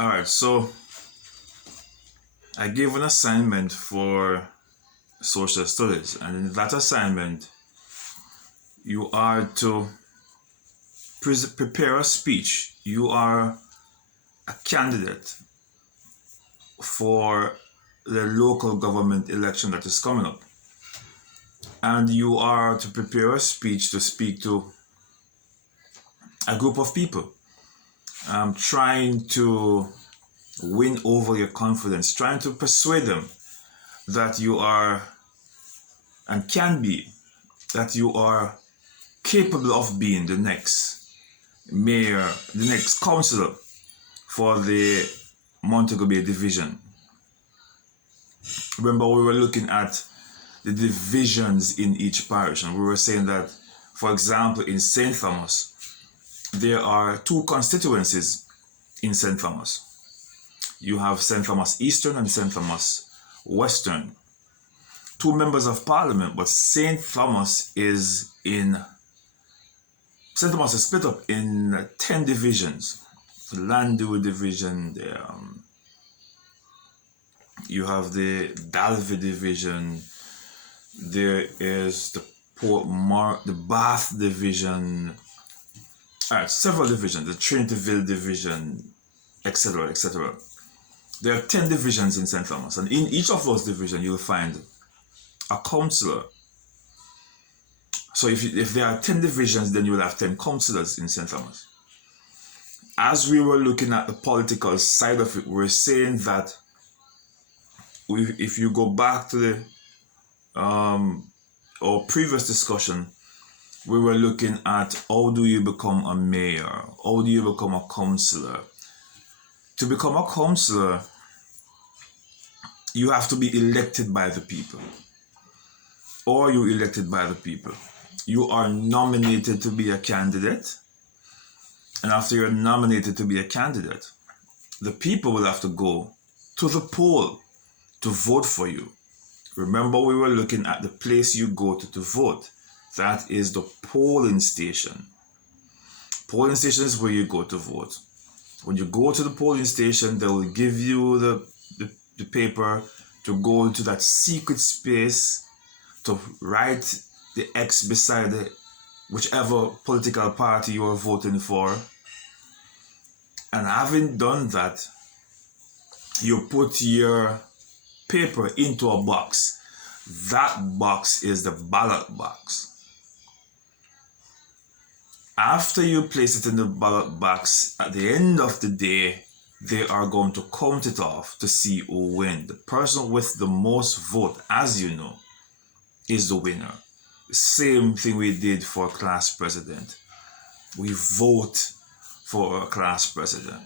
All right, so I gave an assignment for social studies, and in that assignment, you are to prepare a speech. You are a candidate for the local government election that is coming up, and you are to prepare a speech to speak to a group of people, trying to win over your confidence, trying to persuade them that you are and can be, that you are capable of being the next mayor, the next councillor for the Montego Bay division. Remember, we were looking at the divisions in each parish, and we were saying that, for example, in St. Thomas, there are two constituencies in St. Thomas. You have St. Thomas Eastern and St. Thomas Western. Two members of parliament, but St. Thomas is split up in 10 divisions. The Landu division, you have the Dalvey division, there is the Bath division, several divisions, the Trinity division, etc., etc. There are 10 divisions in St. Thomas, and in each of those divisions you'll find a councillor. So if there are 10 divisions, then you will have 10 councillors in St. Thomas. As we were looking at the political side of it, we're saying that if you go back to our previous discussion, we were looking at how do you become a mayor? How do you become a councillor? To become a councillor, you have to be elected by the people. Or you're elected by the people. You are nominated to be a candidate. And after you're nominated to be a candidate, the people will have to go to the poll to vote for you. Remember, we were looking at the place you go to vote. That is the polling station. Polling station is where you go to vote. When you go to the polling station, they will give you the paper to go into that secret space to write the X beside whichever political party you are voting for. And having done that, you put your paper into a box. That box is the ballot box. After you place it in the ballot box, at the end of the day, they are going to count it off to see who wins. The person with the most vote, as you know, is the winner. The same thing we did for class president. We vote for a class president.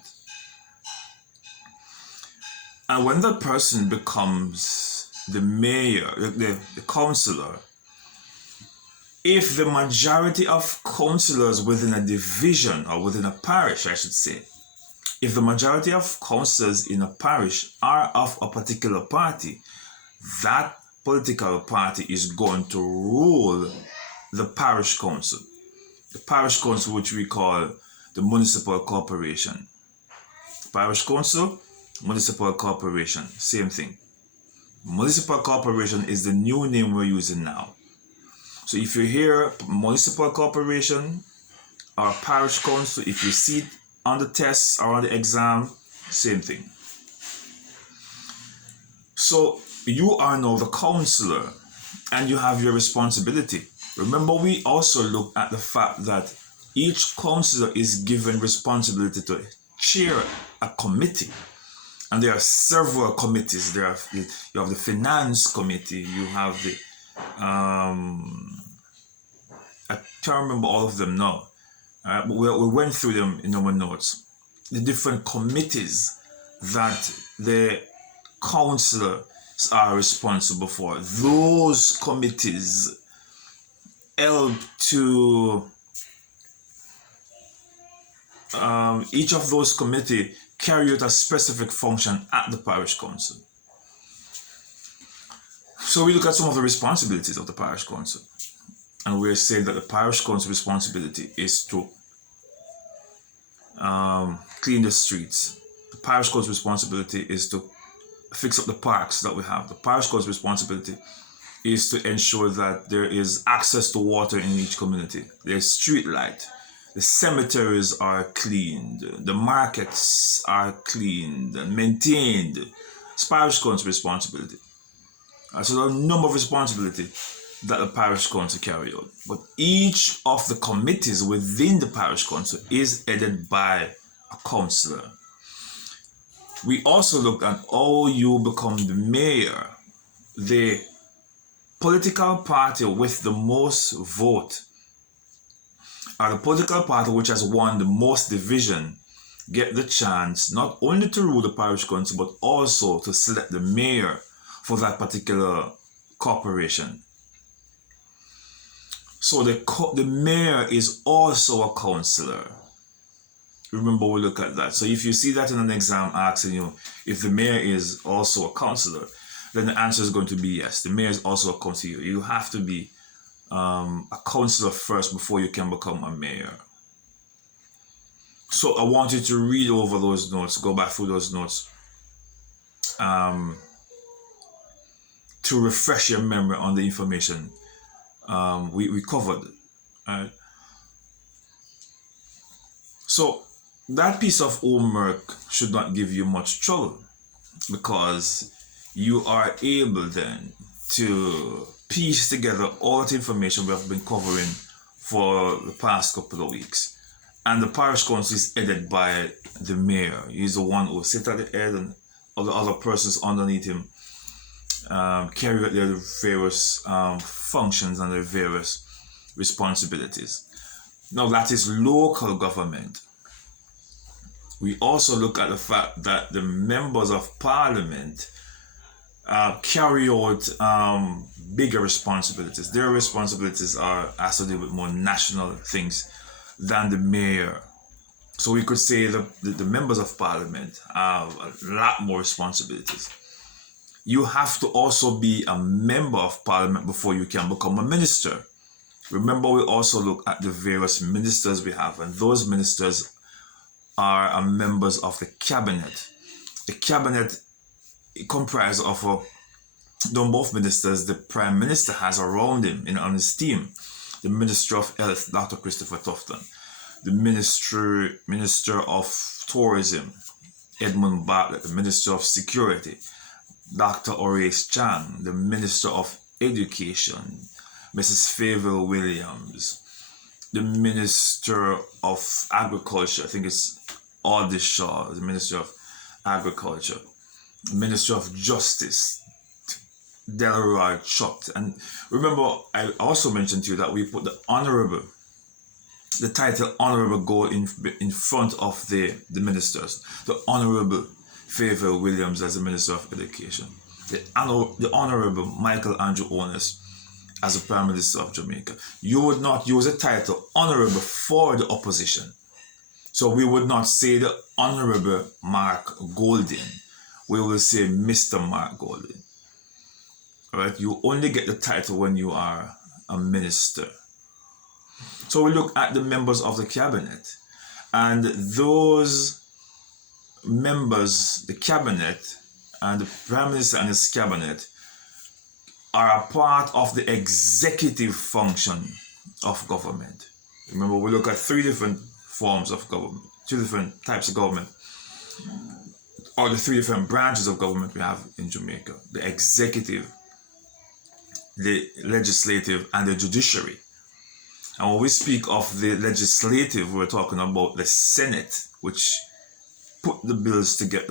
And when that person becomes the mayor, the councillor, if the majority of councillors within a division, or within a parish, I should say, if the majority of councillors in a parish are of a particular party, that political party is going to rule the parish council. The parish council, which we call the municipal corporation. Parish council, municipal corporation, same thing. Municipal corporation is the new name we're using now. So if you hear municipal corporation or parish council, if you see it on the test or on the exam, same thing. So you are now the councillor and you have your responsibility. Remember, we also looked at the fact that each councillor is given responsibility to chair a committee. And there are several committees. You have the finance committee, you have the I can't remember all of them now, but we went through them in our notes. The different committees that the councillors are responsible for. Those committees help to each of those committees carry out a specific function at the parish council. So we look at some of the responsibilities of the parish council. And we're saying that the parish council responsibility is to clean the streets, to parish court's responsibility is to fix up the parks that we have. The parish court's responsibility is to ensure that there is access to water in each community. There's street light. The cemeteries are cleaned. The markets are cleaned and maintained. It's parish court's responsibility. So there are a number of responsibilities that the parish council carry out. But each of the committees within the parish council is headed by a councillor. We also looked at how you become the mayor. The political party with the most vote, or the political party which has won the most division, get the chance not only to rule the parish council but also to select the mayor for that particular corporation. So the mayor is also a councillor. Remember, we look at that. So if you see that in an exam asking you if the mayor is also a councillor, then the answer is going to be yes. The mayor is also a councillor. You have to be a councillor first before you can become a mayor. So I want you to read over those notes, go back through those notes, to refresh your memory on the information we covered. Right? So that piece of homework should not give you much trouble, because you are able then to piece together all that information we have been covering for the past couple of weeks. And the parish council is headed by the mayor. He's the one who sits at the head, and all the other persons underneath him carry out their various functions and their various responsibilities. Now, that is local government. We also look at the fact that the members of parliament carry out bigger responsibilities. Their responsibilities has to do with more national things than the mayor. So we could say the members of parliament have a lot more responsibilities. You have to also be a member of parliament before you can become a minister. Remember, we also look at the various ministers we have, and those ministers are members of the cabinet. The cabinet comprises of both ministers the prime minister has around him on his team. The Minister of Health, Dr. Christopher Tufton. The Minister of Tourism, Edmund Bartlett. The Minister of Security, Dr. Horace Chang. The Minister of Education, Mrs. Fayville Williams. The Minister of Agriculture, I think it's Audie Shaw, the Minister of Agriculture. The Minister of Justice, Delroy Chutt. And remember, I also mentioned to you that we put the title honorable go in front of the ministers. The Honorable Fayville Williams as the Minister of Education. The Honorable Michael Andrew Onus as the Prime Minister of Jamaica. You would not use the title honorable for the opposition. So we would not say the Honorable Mark Golding. We will say Mr. Mark Golding. Right? You only get the title when you are a minister. So we look at the members of the cabinet, and those members, the cabinet and the Prime Minister and his cabinet, are a part of the executive function of government. Remember, we look at three different forms of government, two different types of government, or the three different branches of government we have in Jamaica: the executive, the legislative, and the judiciary. And when we speak of the legislative, we're talking about the Senate, which put the bills together,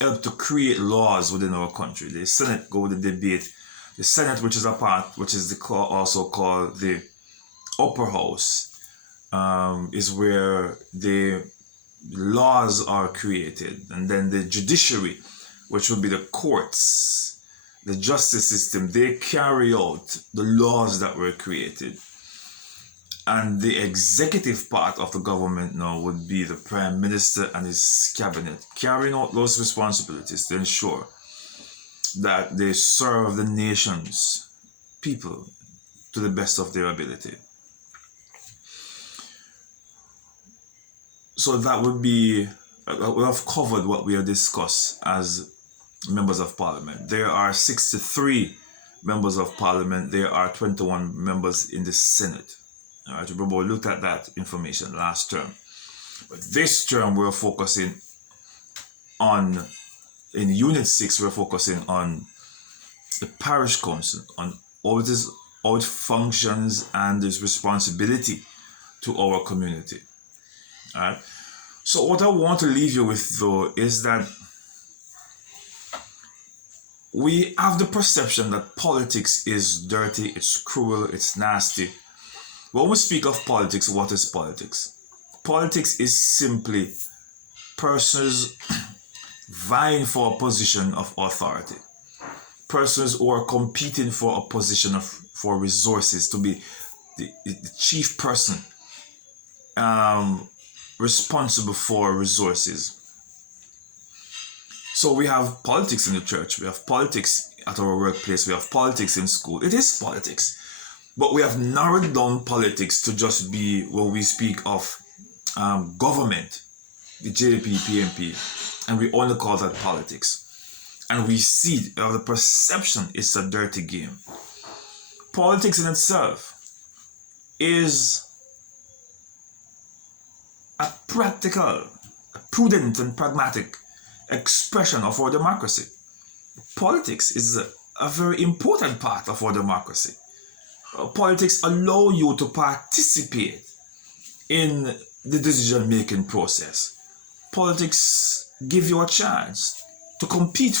help to create laws within our country. The Senate go with the debate. The Senate, which is also called the upper house, is where the laws are created. And then the judiciary, which would be the courts, the justice system, they carry out the laws that were created. And the executive part of the government now would be the Prime Minister and his cabinet, carrying out those responsibilities to ensure that they serve the nation's people to the best of their ability. So that would be we have covered what we have discussed as members of parliament. There are 63 members of parliament. There are 21 members in the Senate. All right, remember, we looked at that information last term. But this term, we're focusing on, in Unit 6, we're focusing on the parish council, on how it functions and its responsibility to our community. All right. So what I want to leave you with, though, is that we have the perception that politics is dirty, it's cruel, it's nasty. When we speak of politics, what is politics? Politics is simply persons vying for a position of authority. Persons who are competing for a position for resources, to be the chief person responsible for resources. So we have politics in the church, we have politics at our workplace, we have politics in school. It is politics. But we have narrowed down politics to just be when we speak of government, the JP, PMP, and we only call that politics. And we see the perception is a dirty game. Politics in itself is a practical, prudent and pragmatic expression of our democracy. Politics is a very important part of our democracy. Politics allow you to participate in the decision-making process. Politics give you a chance to compete,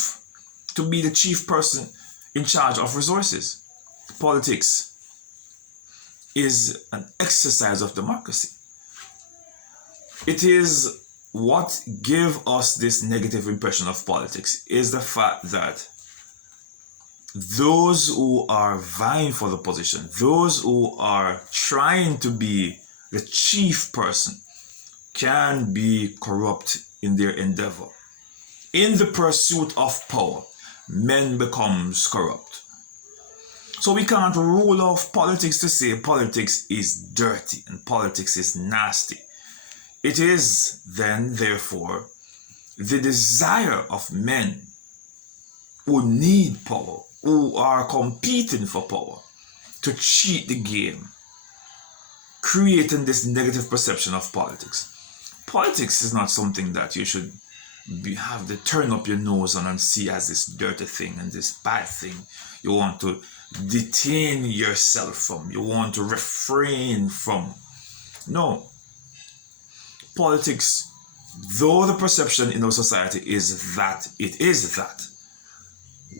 to be the chief person in charge of resources. Politics is an exercise of democracy. It is what gives us this negative impression of politics, is the fact that those who are vying for the position, those who are trying to be the chief person, can be corrupt in their endeavor. In the pursuit of power, men becomes corrupt. So we can't rule off politics to say politics is dirty and politics is nasty. It is then, therefore, the desire of men who need power, who are competing for power, to cheat the game, creating this negative perception of politics. Politics is not something that you should have to turn up your nose on and see as this dirty thing and this bad thing you want to detain yourself from, you want to refrain from. No. Politics, though the perception in our society is that it is that,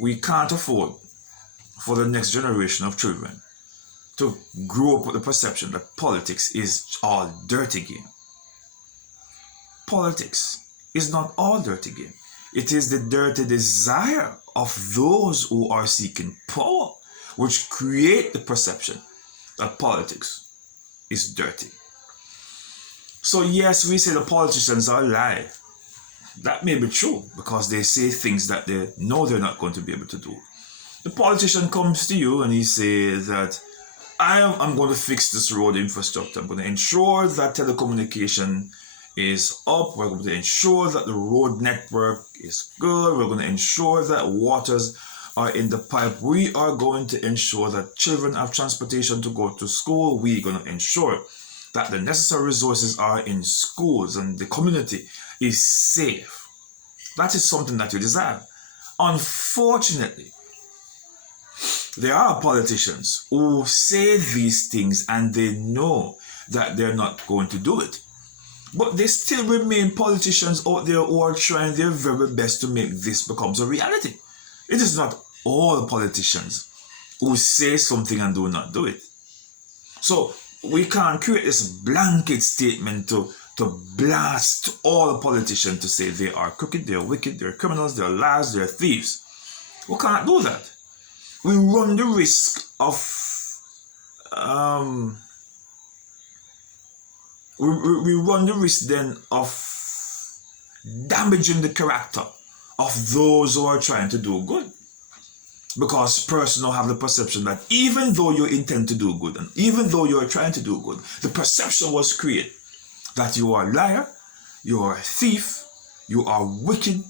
we can't afford for the next generation of children to grow up with the perception that politics is all dirty game. Politics is not all dirty game. It is the dirty desire of those who are seeking power which create the perception that politics is dirty. So yes, we say the politicians are lying. That may be true because they say things that they know they're not going to be able to do. The politician comes to you and he says that I'm going to fix this road infrastructure. I'm going to ensure that telecommunication is up. We're going to ensure that the road network is good. We're going to ensure that waters are in the pipe. We are going to ensure that children have transportation to go to school. We're going to ensure that the necessary resources are in schools and the community is safe. That is something that you desire. Unfortunately, there are politicians who say these things and they know that they're not going to do it. But they still remain politicians out there who are trying their very best to make this become a reality. It is not all politicians who say something and do not do it. So we can't create this blanket statement to blast all politicians to say they are crooked, they're wicked, they're criminals, they're liars, they're thieves. We can't do that. We run the risk of we run the risk then of damaging the character of those who are trying to do good. Because persons now have the perception that even though you intend to do good and even though you are trying to do good, the perception was created that you are a liar, you are a thief, You are wicked.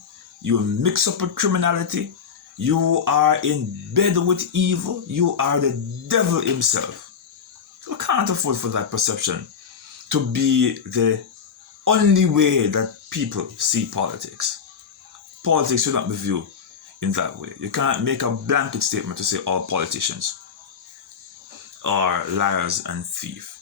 You mix up with criminality. You are in bed with evil. You are the devil himself. So we can't afford for that perception to be the only way that people see politics. Politics should not be viewed in that way. You can't make a blanket statement to say all politicians are liars and thieves.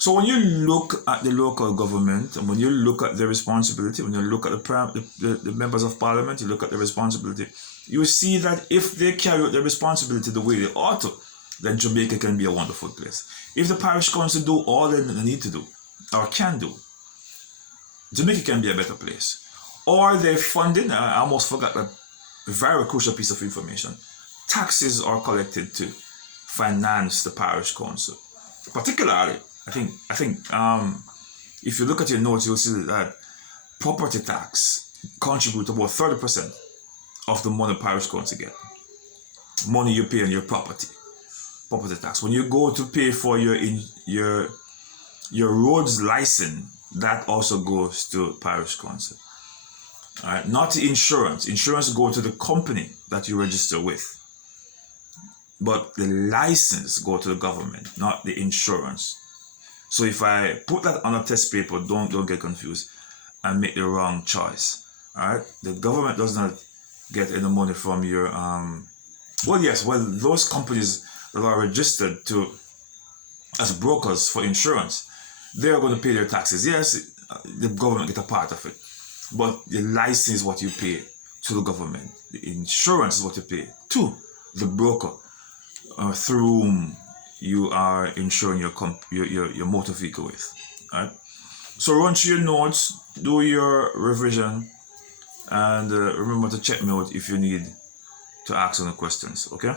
So when you look at the local government, and when you look at their responsibility, when you look at the members of parliament, you look at their responsibility, you see that if they carry out their responsibility the way they ought to, then Jamaica can be a wonderful place. If the parish council do all they need to do, or can do, Jamaica can be a better place. Or their funding, I almost forgot that very crucial piece of information. Taxes are collected to finance the parish council. Particularly, I think if you look at your notes, you'll see that property tax contributes about 30% of the money parish council get. Money you pay on your property tax. When you go to pay for your roads license, that also goes to parish council. All right, not the insurance. Insurance go to the company that you register with, but the license go to the government, not the insurance. So if I put that on a test paper, don't get confused and make the wrong choice. All right, the government does not get any money from your those companies that are registered as brokers for insurance, they are going to pay their taxes. Yes, the government get a part of it, but the license is what you pay to the government. The insurance is what you pay to the broker through whom you are insuring your motor vehicle with. All right. So run through your notes, do your revision, and remember to check me out if you need to ask any questions. Okay.